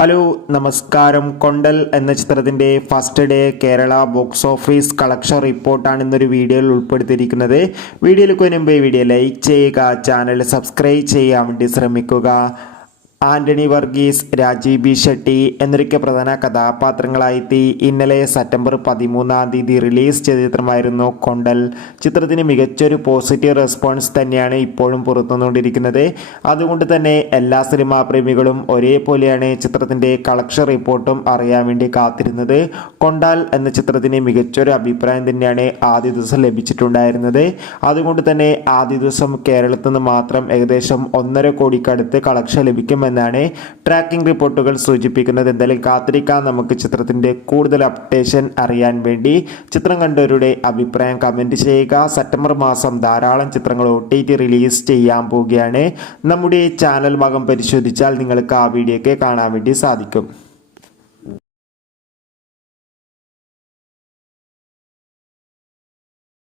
Hello നമസ്കാരം. കൊണ്ടൽ എന്ന ചിത്രത്തിൻ്റെ first day Kerala box office collection റിപ്പോർട്ടാണ് ഇന്നൊരു വീഡിയോയിൽ ഉൾപ്പെടുത്തിയിരിക്കുന്നത്. വീഡിയോയിലേക്ക് മുൻപ് വീഡിയോ ലൈക്ക് ചെയ്യുക, ചാനൽ സബ്സ്ക്രൈബ് ചെയ്യാൻ വേണ്ടി ശ്രമിക്കുക. ആൻ്റണി വർഗീസ്, രാജീവ് ബി ഷെട്ടി എന്നൊക്കെ പ്രധാന കഥാപാത്രങ്ങളായി ഇന്നലെ സെപ്റ്റംബർ 13 റിലീസ് ചെയ്ത ചിത്രമായിരുന്നു കൊണ്ടൽ. ചിത്രത്തിന് മികച്ചൊരു പോസിറ്റീവ് റെസ്പോൺസ് തന്നെയാണ് ഇപ്പോഴും പുറത്തുവന്നുകൊണ്ടിരിക്കുന്നത്. അതുകൊണ്ട് തന്നെ എല്ലാ സിനിമാ പ്രേമികളും ഒരേപോലെയാണ് ചിത്രത്തിൻ്റെ കളക്ഷൻ റിപ്പോർട്ടും അറിയാൻ വേണ്ടി കാത്തിരുന്നത്. കൊണ്ടാൽ എന്ന ചിത്രത്തിന് മികച്ചൊരു അഭിപ്രായം തന്നെയാണ് ആദ്യ ദിവസം ലഭിച്ചിട്ടുണ്ടായിരുന്നത്. അതുകൊണ്ട് തന്നെ ആദ്യ ദിവസം കേരളത്തിൽ നിന്ന് മാത്രം ഏകദേശം 1.5 കോടിക്കടുത്ത് കളക്ഷൻ ലഭിക്കും എന്നാണ് ട്രാക്കിംഗ് റിപ്പോർട്ടുകൾ സൂചിപ്പിക്കുന്നത്. എന്തായാലും കാത്തിരിക്കാം നമുക്ക് ചിത്രത്തിൻ്റെ കൂടുതൽ അപ്ഡേഷൻ അറിയാൻ വേണ്ടി. ചിത്രം കണ്ടവരുടെ അഭിപ്രായം കമൻറ്റ് ചെയ്യുക. സെപ്റ്റംബർ മാസം ധാരാളം ചിത്രങ്ങൾ OTT റിലീസ് ചെയ്യാൻ പോവുകയാണ്. നമ്മുടെ ചാനൽ ഭാഗം പരിശോധിച്ചാൽ നിങ്ങൾക്ക് ആ വീഡിയോ ഒക്കെ കാണാൻ വേണ്ടി സാധിക്കും.